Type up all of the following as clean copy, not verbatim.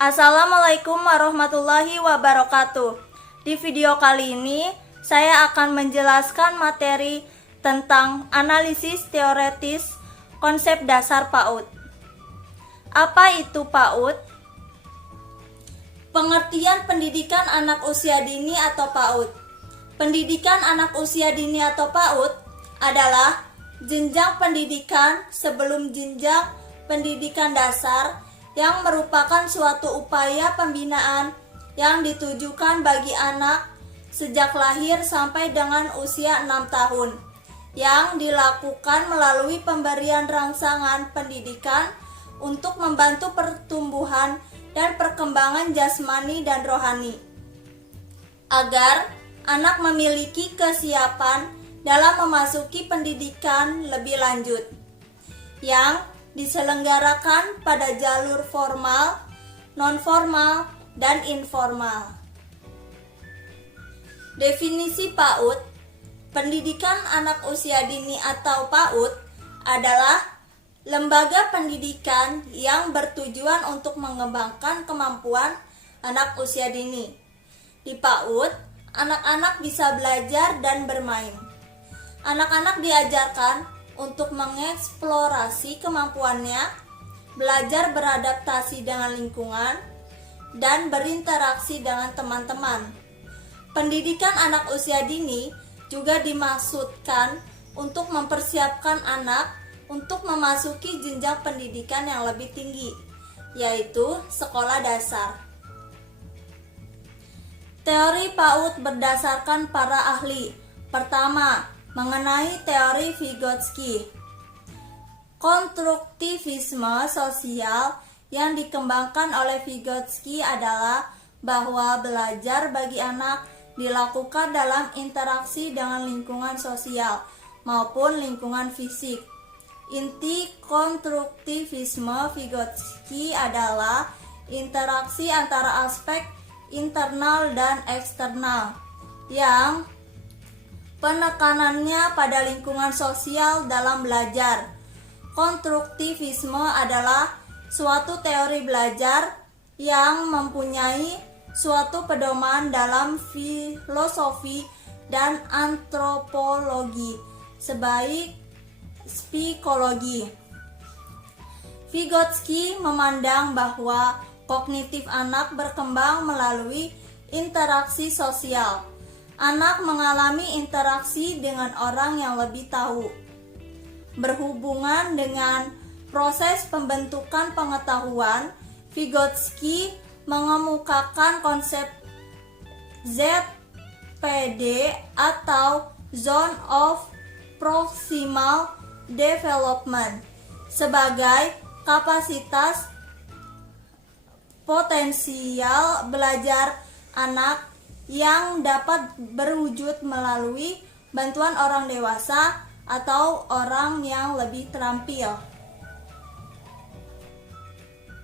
Assalamualaikum warahmatullahi wabarakatuh. Di video kali ini, saya akan menjelaskan materi tentang analisis teoretis konsep dasar PAUD. Apa itu PAUD? Pengertian pendidikan anak usia dini atau PAUD. Pendidikan anak usia dini atau PAUD adalah jenjang pendidikan sebelum jenjang pendidikan dasar yang merupakan suatu upaya pembinaan yang ditujukan bagi anak sejak lahir sampai dengan usia 6 tahun yang dilakukan melalui pemberian rangsangan pendidikan untuk membantu pertumbuhan dan perkembangan jasmani dan rohani agar anak memiliki kesiapan dalam memasuki pendidikan lebih lanjut yang diselenggarakan pada jalur formal, non-formal, dan informal. Definisi PAUD, pendidikan anak usia dini atau PAUD adalah lembaga pendidikan yang bertujuan untuk mengembangkan kemampuan anak usia dini. Di PAUD, anak-anak bisa belajar dan bermain. Anak-anak diajarkan untuk mengeksplorasi kemampuannya, belajar beradaptasi dengan lingkungan, dan berinteraksi dengan teman-teman. Pendidikan anak usia dini juga dimaksudkan untuk mempersiapkan anak untuk memasuki jenjang pendidikan yang lebih tinggi, yaitu sekolah dasar. Teori PAUD berdasarkan para ahli. Pertama, mengenai teori Vygotsky. Konstruktivisme sosial yang dikembangkan oleh Vygotsky adalah bahwa belajar bagi anak dilakukan dalam interaksi dengan lingkungan sosial maupun lingkungan fisik. Inti konstruktivisme Vygotsky adalah interaksi antara aspek internal dan eksternal yang penekanannya pada lingkungan sosial dalam belajar. Konstruktivisme adalah suatu teori belajar yang mempunyai suatu pedoman dalam filosofi dan antropologi sebaik psikologi. Vygotsky memandang bahwa kognitif anak berkembang melalui interaksi sosial. Anak mengalami interaksi dengan orang yang lebih tahu. Berhubungan dengan proses pembentukan pengetahuan, Vygotsky mengemukakan konsep ZPD atau Zone of Proximal Development sebagai kapasitas potensial belajar anak yang dapat berwujud melalui bantuan orang dewasa atau orang yang lebih terampil.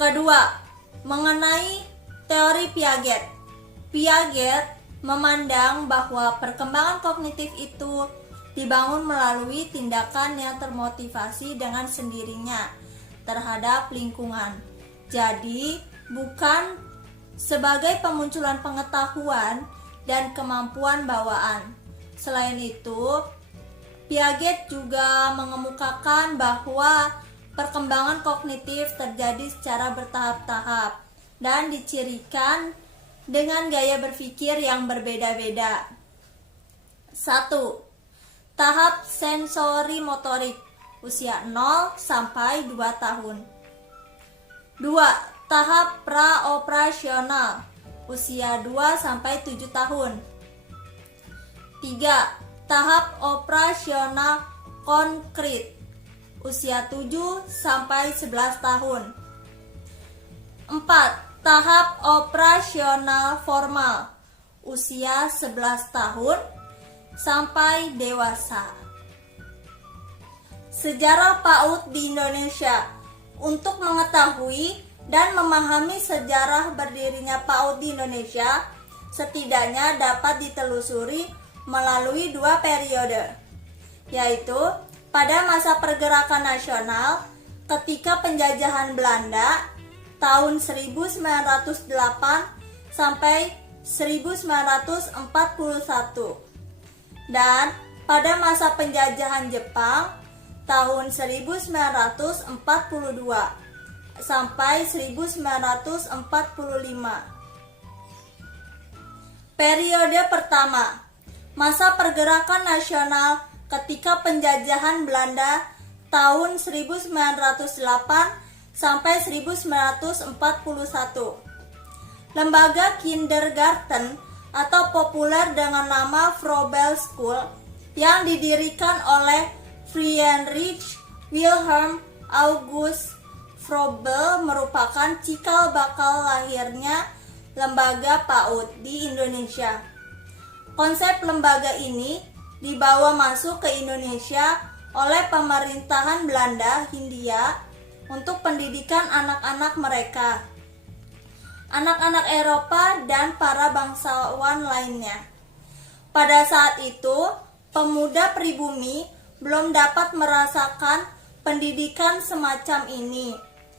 Kedua, mengenai teori Piaget. Piaget memandang bahwa perkembangan kognitif itu dibangun melalui tindakan yang termotivasi dengan sendirinya terhadap lingkungan. Jadi, bukan sebagai pemunculan pengetahuan dan kemampuan bawaan. Selain itu, Piaget juga mengemukakan bahwa perkembangan kognitif terjadi secara bertahap-tahap dan dicirikan dengan gaya berpikir yang berbeda-beda. 1. Tahap sensori motorik usia 0 sampai 2 tahun. 2. Tahap praoperasional usia 2 sampai 7 tahun. 3. Tahap operasional konkret usia 7 sampai 11 tahun. 4. Tahap operasional formal usia 11 tahun sampai dewasa. Sejarah PAUD di Indonesia. Untuk mengetahui dan memahami sejarah berdirinya PAUD di Indonesia, setidaknya dapat ditelusuri melalui 2 periode, yaitu pada masa pergerakan nasional ketika penjajahan Belanda tahun 1908 sampai 1941 dan pada masa penjajahan Jepang tahun 1942 sampai 1945. Periode pertama, masa pergerakan nasional ketika penjajahan Belanda tahun 1908 sampai 1941. Lembaga kindergarten atau populer dengan nama Froebel School yang didirikan oleh Friedrich Wilhelm August Froebel merupakan cikal bakal lahirnya lembaga PAUD di Indonesia. Konsep lembaga ini dibawa masuk ke Indonesia oleh pemerintahan Belanda Hindia untuk pendidikan anak-anak mereka, anak-anak Eropa dan para bangsawan lainnya. Pada saat itu, pemuda pribumi belum dapat merasakan pendidikan semacam ini,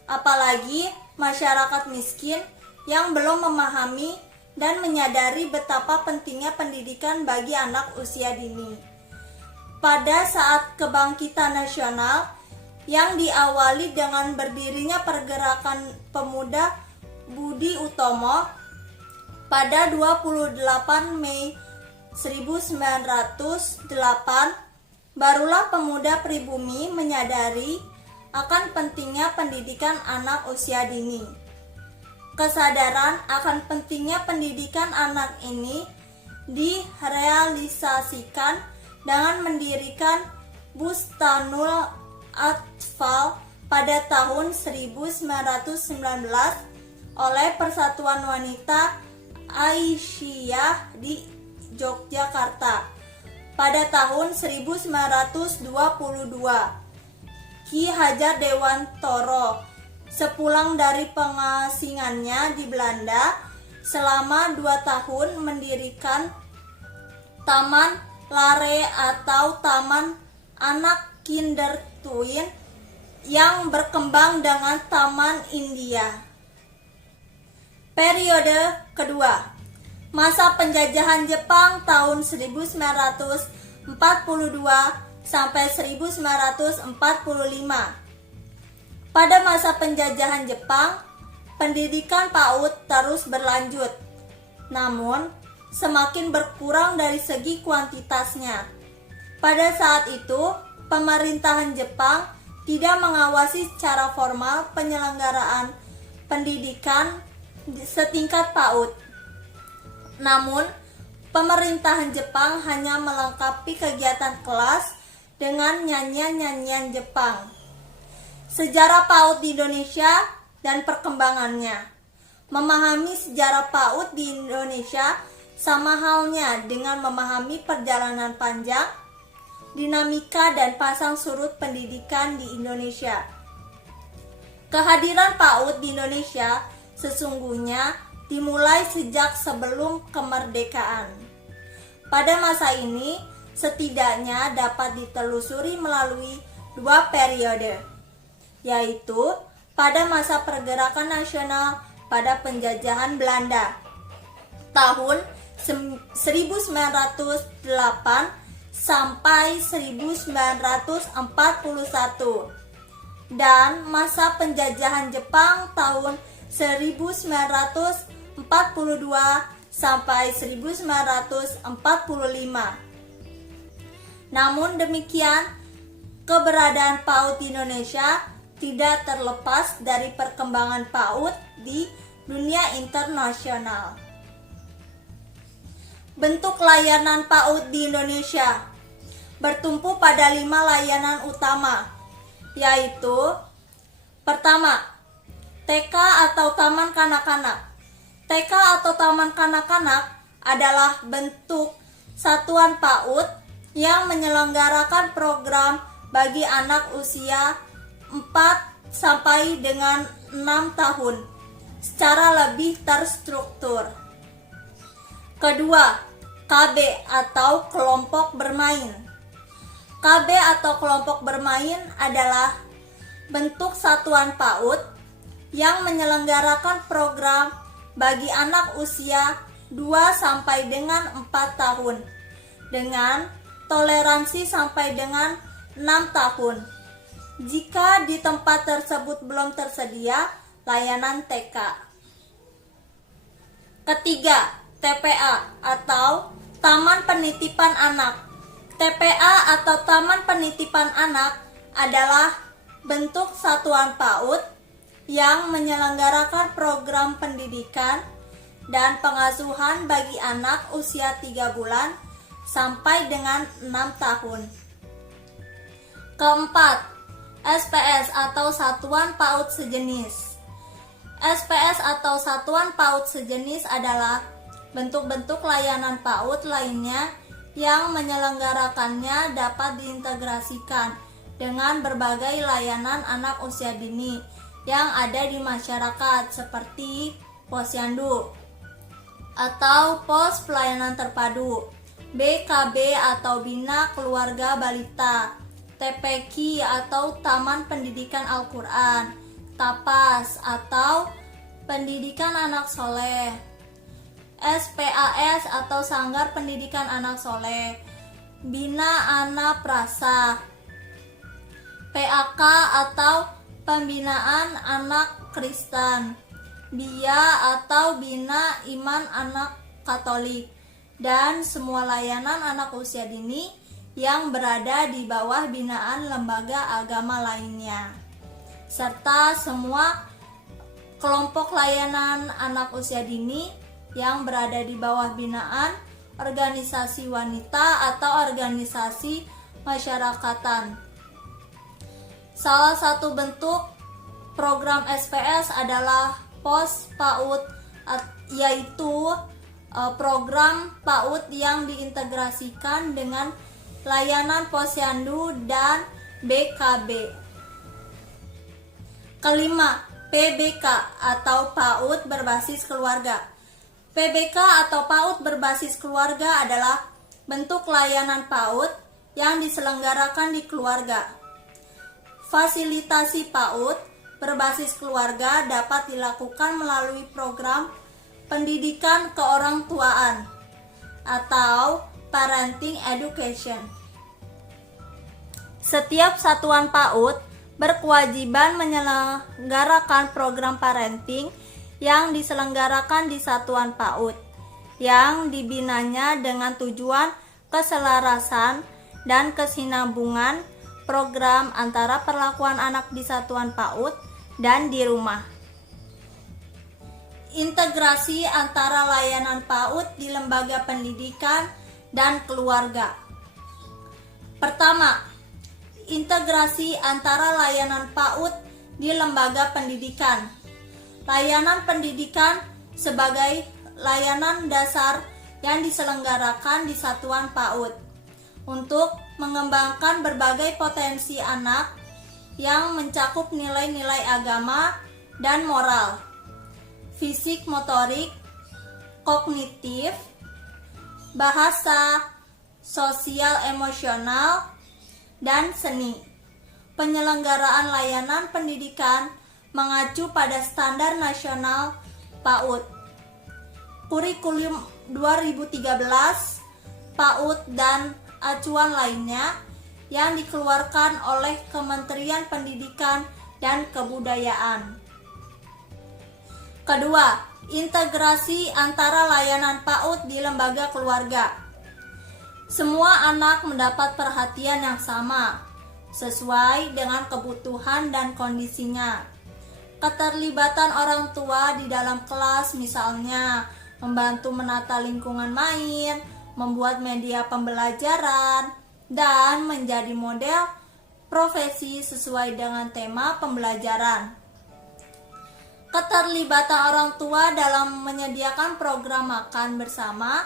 apalagi masyarakat miskin yang belum memahami dan menyadari betapa pentingnya pendidikan bagi anak usia dini. Pada saat kebangkitan nasional yang diawali dengan berdirinya pergerakan pemuda Budi Utomo pada 28 Mei 1908, barulah pemuda pribumi menyadari akan pentingnya pendidikan anak usia dini. Kesadaran akan pentingnya pendidikan anak ini direalisasikan dengan mendirikan Bustanul Atfal pada tahun 1919 oleh Persatuan Wanita Aisyah di Yogyakarta. Pada tahun 1922, Ki Hajar Dewantoro sepulang dari pengasingannya di Belanda selama 2 tahun mendirikan Taman Lare atau Taman Anak Kindertuin yang berkembang dengan Taman India. Periode kedua, masa penjajahan Jepang tahun 1942 sampai 1945. Pada masa penjajahan Jepang, pendidikan PAUD terus berlanjut, namun semakin berkurang dari segi kuantitasnya. Pada saat itu, pemerintahan Jepang tidak mengawasi secara formal penyelenggaraan pendidikan setingkat PAUD. Namun, pemerintahan Jepang hanya melengkapi kegiatan kelas dengan nyanyian-nyanyian Jepang. Sejarah PAUD di Indonesia dan perkembangannya. Memahami sejarah PAUD di Indonesia sama halnya dengan memahami perjalanan panjang, dinamika dan pasang surut pendidikan di Indonesia. Kehadiran PAUD di Indonesia sesungguhnya dimulai sejak sebelum kemerdekaan. Pada masa ini, setidaknya dapat ditelusuri melalui 2 periode, yaitu pada masa pergerakan nasional pada penjajahan Belanda tahun 1908 sampai 1941 dan masa penjajahan Jepang tahun 1942 sampai 1945. Namun demikian, keberadaan PAUD di Indonesia tidak terlepas dari perkembangan PAUD di dunia internasional. Bentuk layanan PAUD di Indonesia bertumpu pada 5 layanan utama, yaitu pertama, TK atau Taman Kanak-kanak. TK atau Taman Kanak-kanak adalah bentuk satuan PAUD yang menyelenggarakan program bagi anak usia 4 sampai dengan 6 tahun secara lebih terstruktur. Kedua, KB atau kelompok bermain. KB atau kelompok bermain adalah bentuk satuan PAUD yang menyelenggarakan program bagi anak usia 2 sampai dengan 4 tahun dengan toleransi sampai dengan 6 tahun. Jika di tempat tersebut belum tersedia layanan TK. Ketiga, TPA atau Taman Penitipan Anak. TPA atau Taman Penitipan Anak adalah bentuk satuan PAUD yang menyelenggarakan program pendidikan dan pengasuhan bagi anak usia 3 bulan sampai dengan 6 tahun. Keempat, SPS atau Satuan PAUD Sejenis. SPS atau Satuan PAUD Sejenis adalah bentuk-bentuk layanan PAUD lainnya yang menyelenggarakannya dapat diintegrasikan dengan berbagai layanan anak usia dini yang ada di masyarakat seperti Posyandu atau Pos Pelayanan Terpadu, BKB atau Bina Keluarga Balita, TPQ atau Taman Pendidikan Al-Quran, TAPAS atau Pendidikan Anak Soleh, SPAS atau Sanggar Pendidikan Anak Soleh, Bina Ana Prasa, PAK atau Pembinaan Anak Kristen, BIA atau Bina Iman Anak Katolik, dan semua layanan anak usia dini yang berada di bawah binaan lembaga agama lainnya, serta semua kelompok layanan anak usia dini yang berada di bawah binaan organisasi wanita atau organisasi masyarakatan. Salah satu bentuk program SPS adalah Pos PAUD, yaitu program PAUD yang diintegrasikan dengan layanan Posyandu dan BKB. Kelima, PBK atau PAUD berbasis keluarga. PBK atau PAUD berbasis keluarga adalah bentuk layanan PAUD yang diselenggarakan di keluarga. Fasilitasi PAUD berbasis keluarga dapat dilakukan melalui program pendidikan keorangtuaan atau parenting education. Setiap satuan PAUD berkewajiban menyelenggarakan program parenting yang diselenggarakan di satuan PAUD yang dibinanya dengan tujuan keselarasan dan kesinambungan program antara perlakuan anak di satuan PAUD dan di rumah. Integrasi antara layanan PAUD di lembaga pendidikan dan keluarga. Pertama, integrasi antara layanan PAUD di lembaga pendidikan. Layanan pendidikan sebagai layanan dasar yang diselenggarakan di satuan PAUD untuk mengembangkan berbagai potensi anak yang mencakup nilai-nilai agama dan moral, fisik motorik, kognitif, bahasa, sosial emosional, dan seni. Penyelenggaraan layanan pendidikan mengacu pada standar nasional PAUD, kurikulum 2013, PAUD dan acuan lainnya yang dikeluarkan oleh Kementerian Pendidikan dan Kebudayaan. Kedua, integrasi antara layanan PAUD di lembaga keluarga. Semua anak mendapat perhatian yang sama, sesuai dengan kebutuhan dan kondisinya. Keterlibatan orang tua di dalam kelas misalnya membantu menata lingkungan main, membuat media pembelajaran, dan menjadi model profesi sesuai dengan tema pembelajaran. Keterlibatan orang tua dalam menyediakan program makan bersama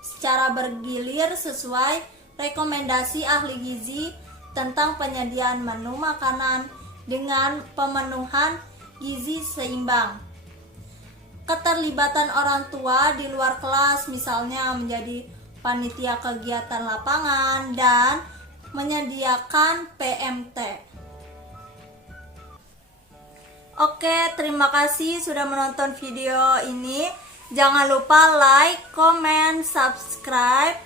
secara bergilir sesuai rekomendasi ahli gizi tentang penyediaan menu makanan dengan pemenuhan gizi seimbang. Keterlibatan orang tua di luar kelas misalnya menjadi panitia kegiatan lapangan dan menyediakan PMT. Oke, terima kasih sudah menonton video ini. Jangan lupa like, comment, subscribe,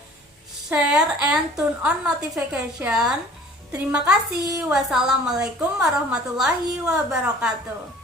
share, and turn on notification. Terima kasih. Wassalamualaikum warahmatullahi wabarakatuh.